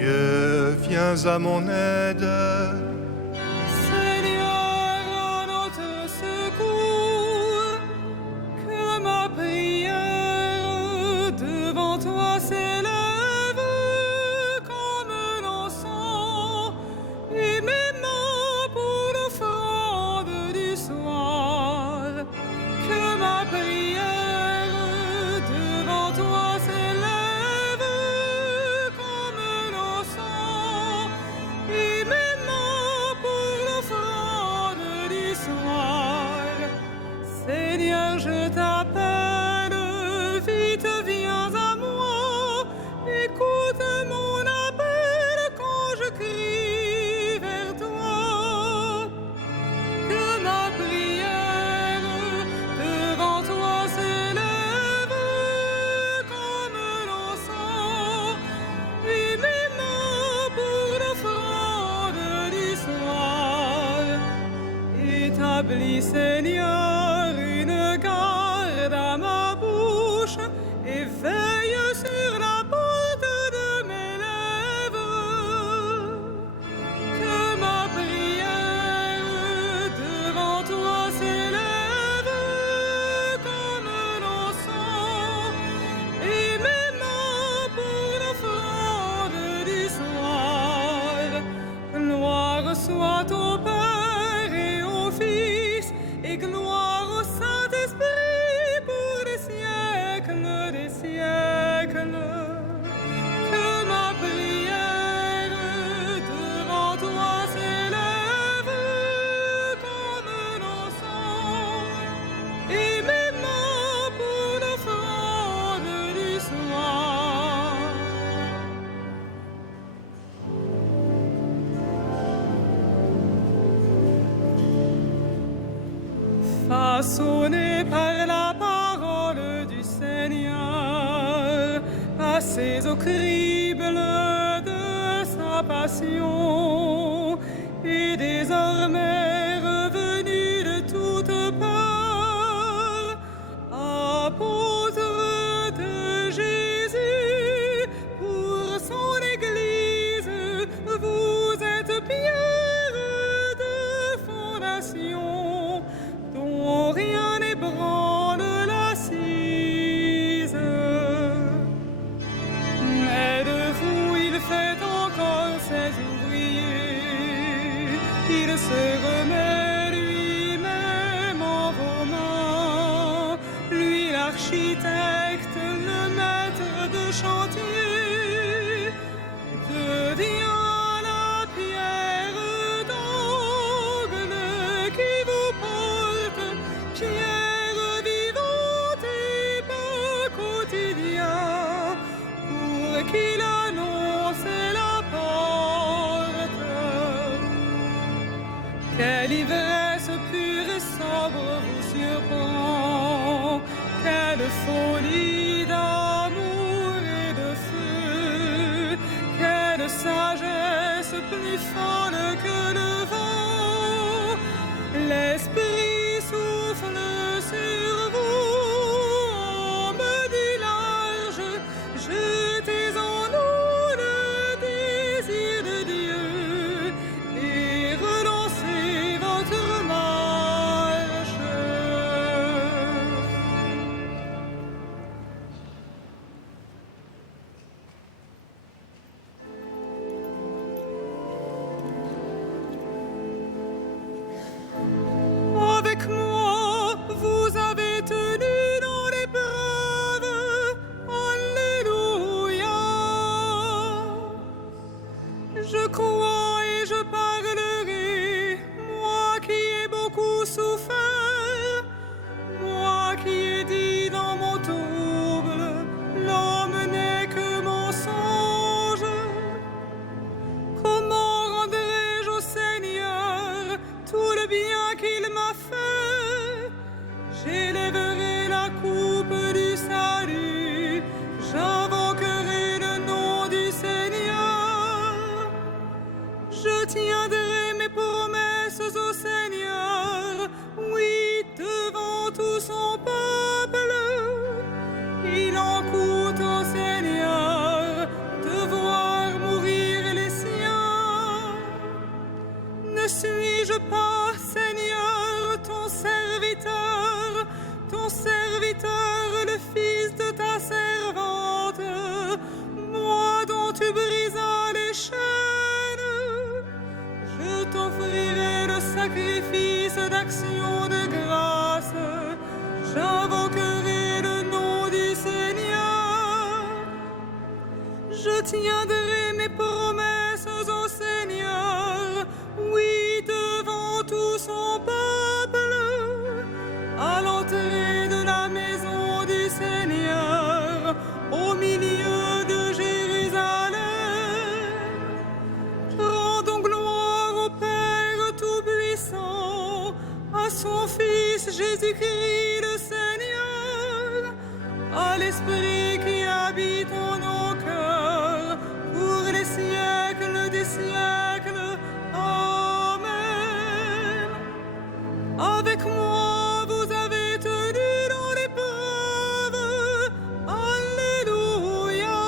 Dieu, viens à mon aide. Seigneur, à notre secours, que ma prière devant toi s'élève comme l'encens et mes mains pour l'offrande du soir. Que ma prière devant toi s'élève comme l'encens et mes mains pour l'offrande du soir. Seigneur, je t'appelle, vite viens à moi, écoute mon appel quand je crie vers toi. Que ma prière devant toi s'élève comme l'encens et mes mains pour l'offrande du soir. Établis, Seigneur, une garde à ma bouche et veille sur la porte de mes lèvres. Que ma prière devant toi s'élève comme l'encens et mes mains pour l'offrande du soir. Gloire soit au Père et au Fils et gloire au Saint-Esprit pour les siècles des siècles. Que ma prière devant toi s'élève comme l'encens et mes mains pour l'offrande du soir. Façonné par la parole du Seigneur, passez au crible de sa passion, et désormais revenu de toute peur, apôtre de Jésus, pour son Église, vous êtes pierre de fondation, dont rien n'ébranle l'assise. Mais de vous il fait encore ses ouvriers, il se remet lui-même en vos mains, lui l'architecte, le maître de chantier, devient la pierre d'angle qui vous porte, pierre vivante et pain quotidien, pour qu'il annonce la porte. Quelle ivresse pure et sobre vous surprend, quelle folie d'amour et de feu, quelle sagesse plus folle que le vent. L'Esprit souffle sur vous, homme du large, jetez en nous le désir de Dieu et relancez votre marche. Avec moi, vous avez tenu dans l'épreuve. Alléluia. Je crois et je parlerai, moi qui ai beaucoup souffert, moi qui ai dit dans mon trouble, l'homme n'est que mensonge. Comment rendrai-je au Seigneur tout le bien qu'il m'a fait? J'élèverai la coupe du salut, j'invoquerai le nom du Seigneur. Je tiendrai mes promesses au Seigneur, oui, serviteur, le fils de ta servante, moi dont tu brisas les chaînes. Je t'offrirai le sacrifice d'action de grâce. J'invoquerai le nom du Seigneur. Je tiendrai mes promesses au Seigneur, oui, devant tout son peuple, à l'entrée de la maison du Seigneur, au milieu de Jérusalem. Rendons gloire au Père Tout-Puissant, à son Fils Jésus-Christ le Seigneur, à l'Esprit qui habite en nos cœurs, pour les siècles des siècles. Amen. Avec moi, vous avez tenu dans l'épreuve. Alléluia.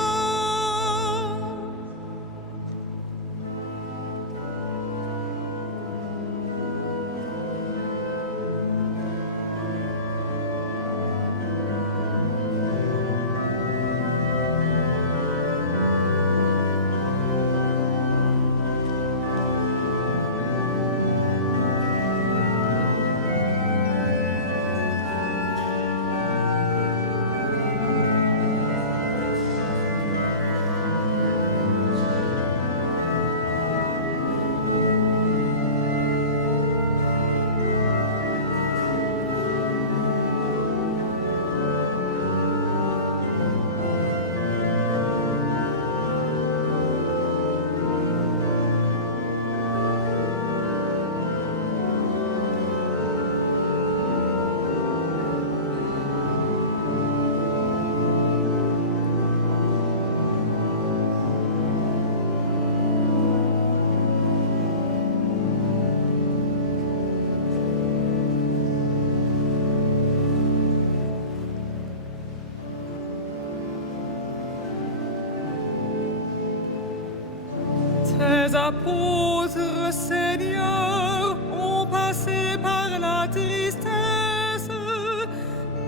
Tes apôtres, Seigneur, ont passé par la tristesse,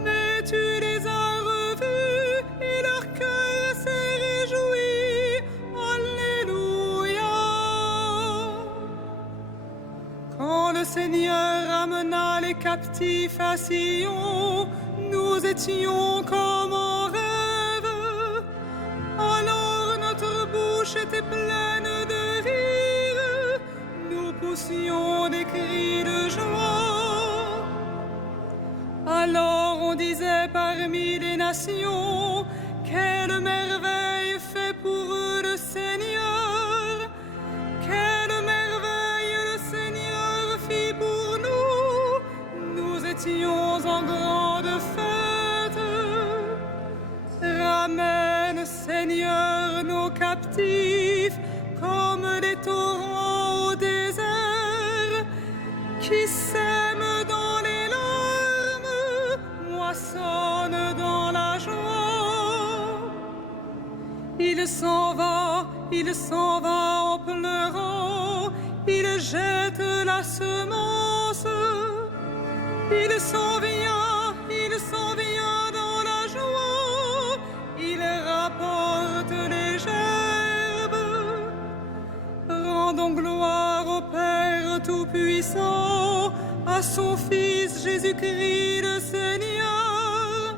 mais tu les as revus et leur cœur s'est réjoui. Alléluia. Quand le Seigneur amena les captifs à Sion, nous étions comme en rêve. Alors notre bouche était pleine de rire, nous poussions des cris de joie. Alors on disait parmi les nations, quelle merveille fait pour eux le Seigneur. Quelle merveille le Seigneur fit pour nous. Nous étions en grande fête. Ramène, Seigneur, nos captifs comme des torrents au désert, qui sèment dans les larmes, moissonnent dans la joie. Il s'en va en pleurant, il jette la semence. Il s'en vient dans la joie, il rapporte les gerbes. Rendons gloire au Père Tout-Puissant, à son Fils Jésus-Christ le Seigneur,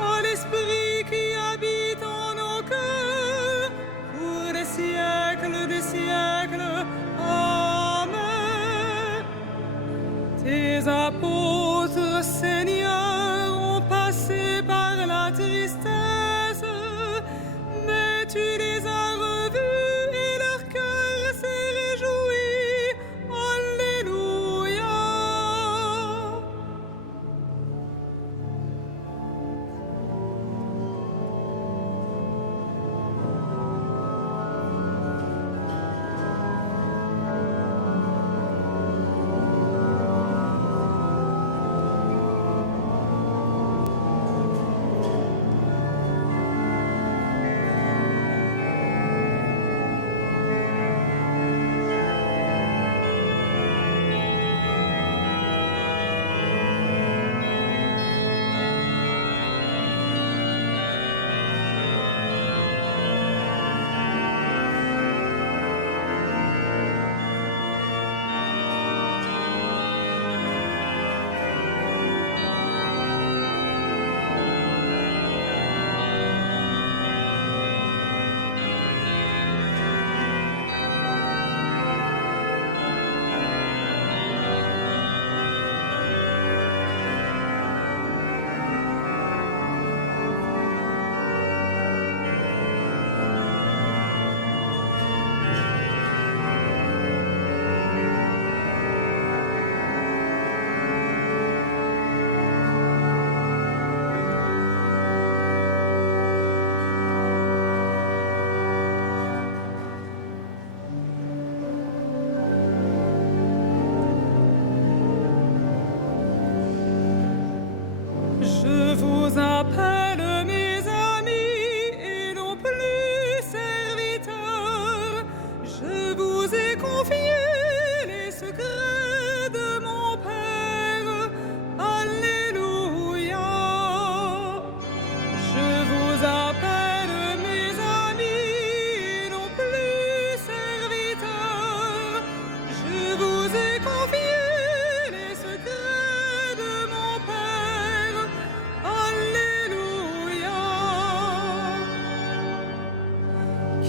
à l'Esprit qui habite en nos cœurs, pour les siècles des siècles. Amen. Tes apôtres, Seigneur, ont passé par la tristesse, mais tu les as revus et leur cœur s'est réjoui. Alléluia.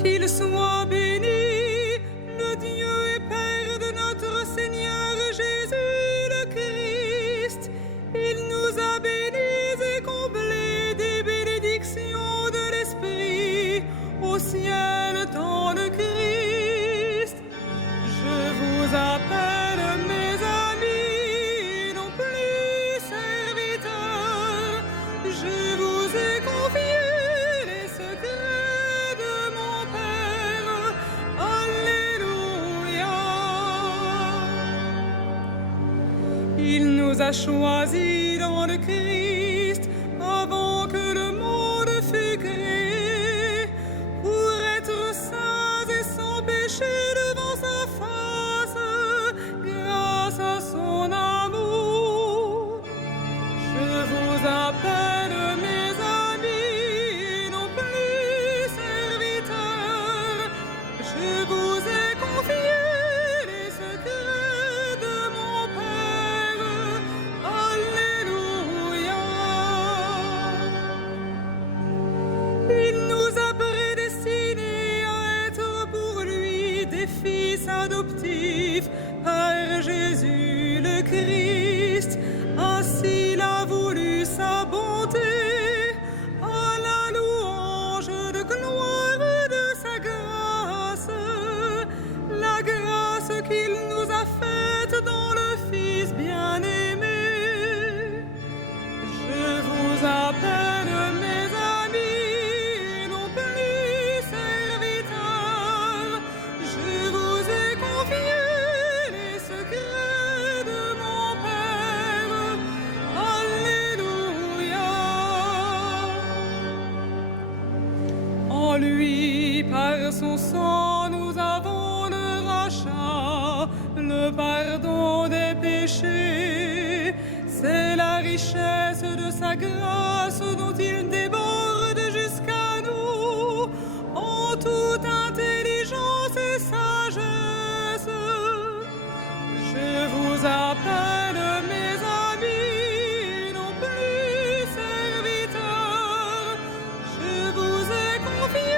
Qu'il soit béni, le Dieu et Père de notre Seigneur Jésus le Christ. Il nous a bénis et comblés des bénédictions de l'Esprit au ciel dans le Christ. Je vous appelle mes amis, non plus serviteurs. Je vous ai confié les secrets de mon Père. Alléluia. Il nous a choisis dans le Christ avant que le monde fût créé pour être saints et sans péché devant sa face grâce à son amour. Je vous appelle mes amis, non plus serviteurs. Je vous ai confié les secrets de mon Père. Alléluia. Il nous a prédestinés à être pour lui des fils adoptifs par Jésus le Christ. Ainsi il a voulu sa bonté, à la louange de gloire de sa grâce, la grâce qu'il nous a faite dans le Fils bien-aimé. Je vous appelle mes amis, non plus serviteurs. Je vous ai confié les secrets de mon Père. Alléluia. En lui, par son sang, nous avons le rachat, le pardon des péchés. C'est la richesse de sa grâce dont il déborde jusqu'à nous en toute intelligence et sagesse. Je vous appelle mes amis, non plus serviteurs. Je vous ai confié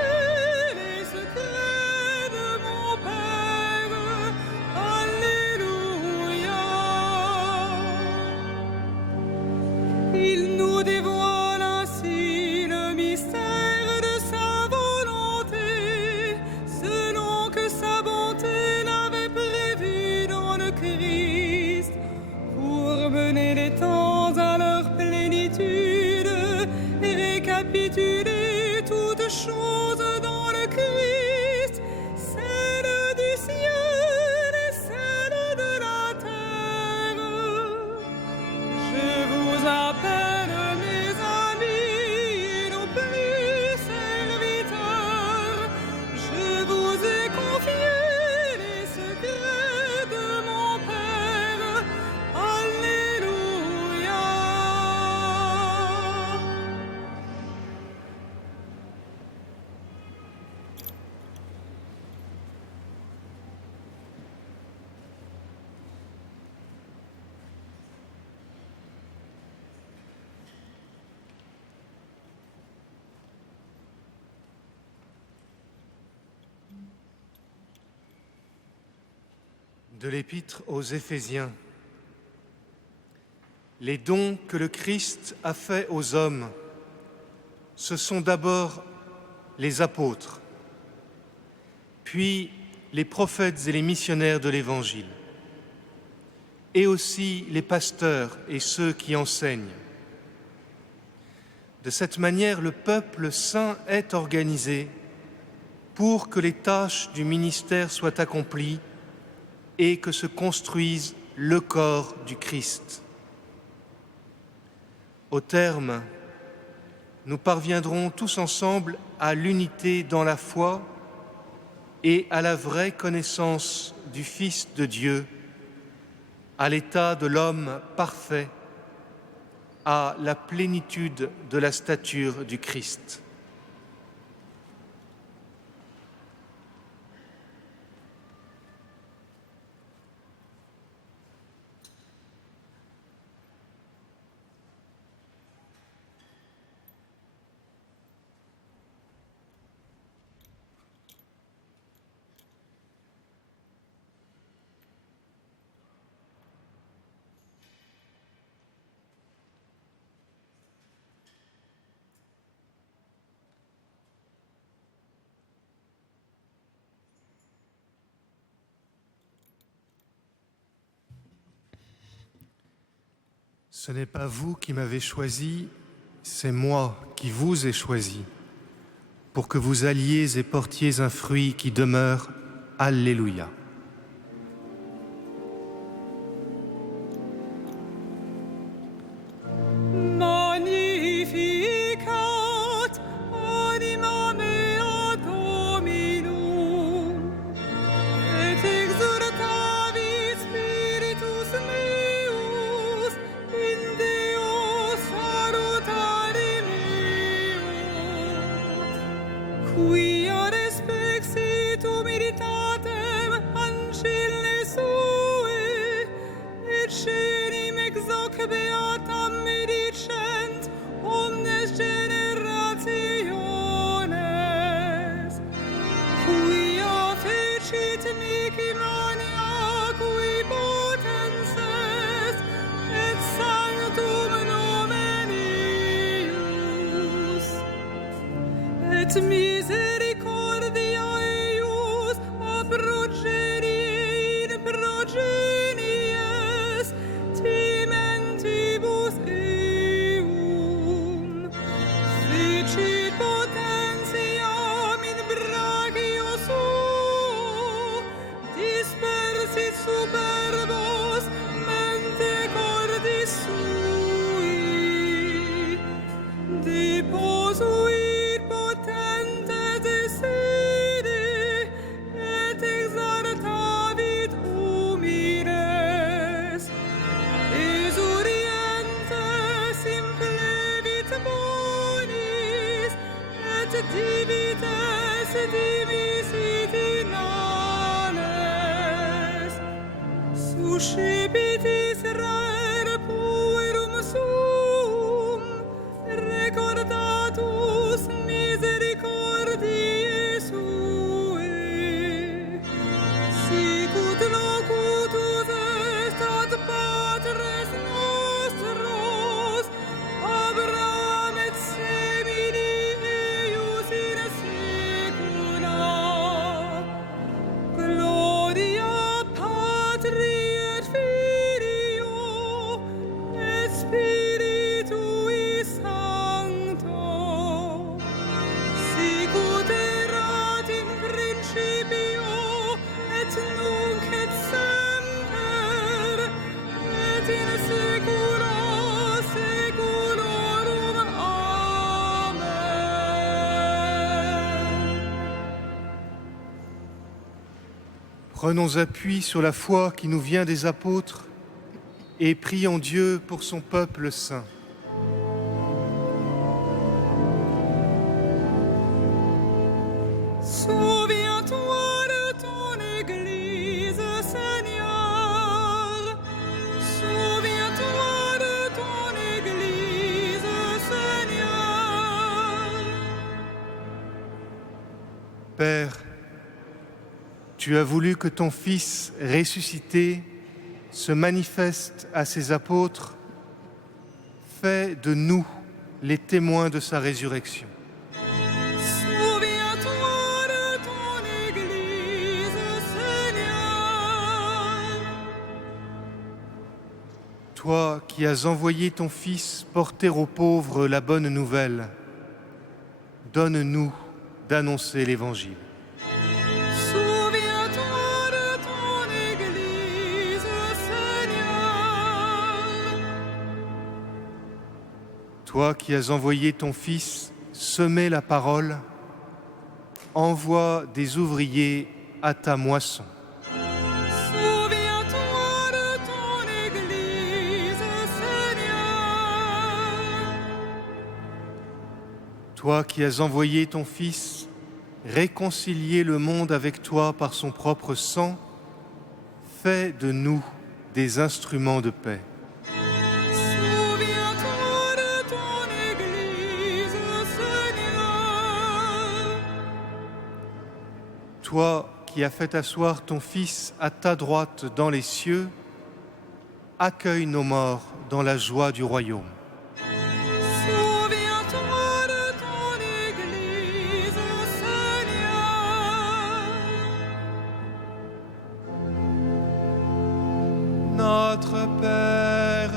les secrets de mon Père. Alléluia. Il nous dévoile ainsi le mystère de sa volonté, selon que sa bonté l'avait prévu dans le Christ, pour mener les temps à leur plénitude et récapituler toutes choses dans le Christ, celles du ciel et celles de la terre. Je vous appelle mes amis, non plus serviteurs. Je vous ai confié les secrets de mon Père. Alléluia. De l'Épître aux Éphésiens. Les dons que le Christ a faits aux hommes, ce sont d'abord les apôtres, puis les prophètes et les missionnaires de l'Évangile, et aussi les pasteurs et ceux qui enseignent. De cette manière, le peuple saint est organisé pour que les tâches du ministère soient accomplies et que se construise le corps du Christ. Au terme, nous parviendrons tous ensemble à l'unité dans la foi et à la vraie connaissance du Fils de Dieu, à l'état de l'homme parfait, à la plénitude de la stature du Christ. Ce n'est pas vous qui m'avez choisi, c'est moi qui vous ai choisi, pour que vous alliez et portiez un fruit qui demeure. Alléluia. Magnificat anima mea Dominum, et exultavit spiritus meus in Deo salutare meus, quia respexit humilitatem ancille sue, et cenim ex hoc beatam medicent omnes generationes, quia fecit mihi mania cui potens est, et sanctum nomen eius, et misericordia eius a progenie in progenies timentibus eum, ficit potentiam in brachio suo, dispersit superbos mente cordis sui, deposuit potente de sede, et exaltavit humiles, esurientes implevit bonis, et divites dimisit in ales, suscipit Israel puerum suum, recordatus misericordiae suae, sicut locutus est ad patres nostros, Abraham et semini eius in saecula. Gloria Patri et Filio et Spiritui Sancto, sicut erat in principio et nunc et semper et in saecula saeculorum. Amen. Prenons appui sur la foi qui nous vient des apôtres et prions Dieu pour son peuple saint. Souviens-toi de ton Église, Seigneur. Souviens-toi de ton Église, Seigneur. Père, tu as voulu que ton Fils ressuscité se manifeste à ses apôtres. Fais de nous les témoins de sa résurrection. Souviens-toi de ton Église, Seigneur. Toi qui as envoyé ton Fils porter aux pauvres la bonne nouvelle, donne-nous d'annoncer l'Évangile. Souviens-toi de ton Église, Seigneur. Toi qui as envoyé ton Fils semer la parole, envoie des ouvriers à ta moisson. Souviens-toi de ton Église, Seigneur. Toi qui as envoyé ton Fils réconcilier le monde avec toi par son propre sang, fais de nous des instruments de paix. Souviens-toi de ton Église, Seigneur. Toi qui as fait asseoir ton Fils à ta droite dans les cieux, accueille nos morts dans la joie du royaume. Souviens-toi de ton Église, Seigneur. Notre Père,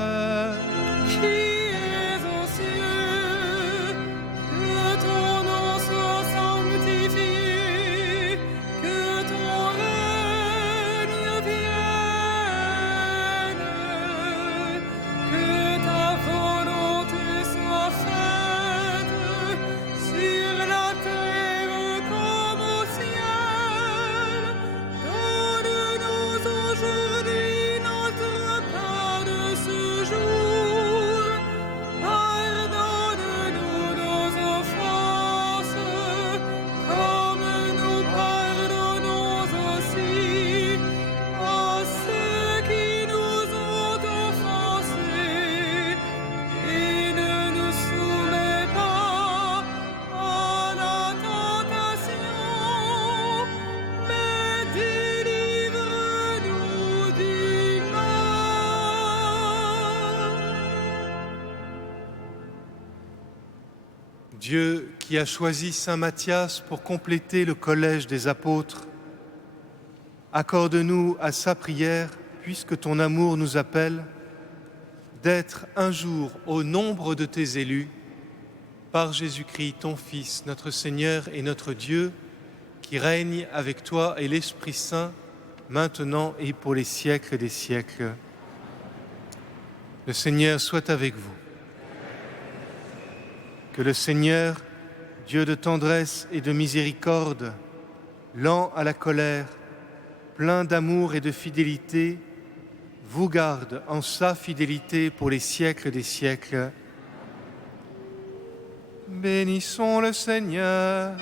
Dieu qui a choisi saint Matthias pour compléter le collège des apôtres, accorde-nous à sa prière, puisque ton amour nous appelle, d'être un jour au nombre de tes élus, par Jésus-Christ, ton Fils, notre Seigneur et notre Dieu, qui règne avec toi et l'Esprit Saint, maintenant et pour les siècles des siècles. Le Seigneur soit avec vous. Que le Seigneur, Dieu de tendresse et de miséricorde, lent à la colère, plein d'amour et de fidélité, vous garde en sa fidélité pour les siècles des siècles. Bénissons le Seigneur.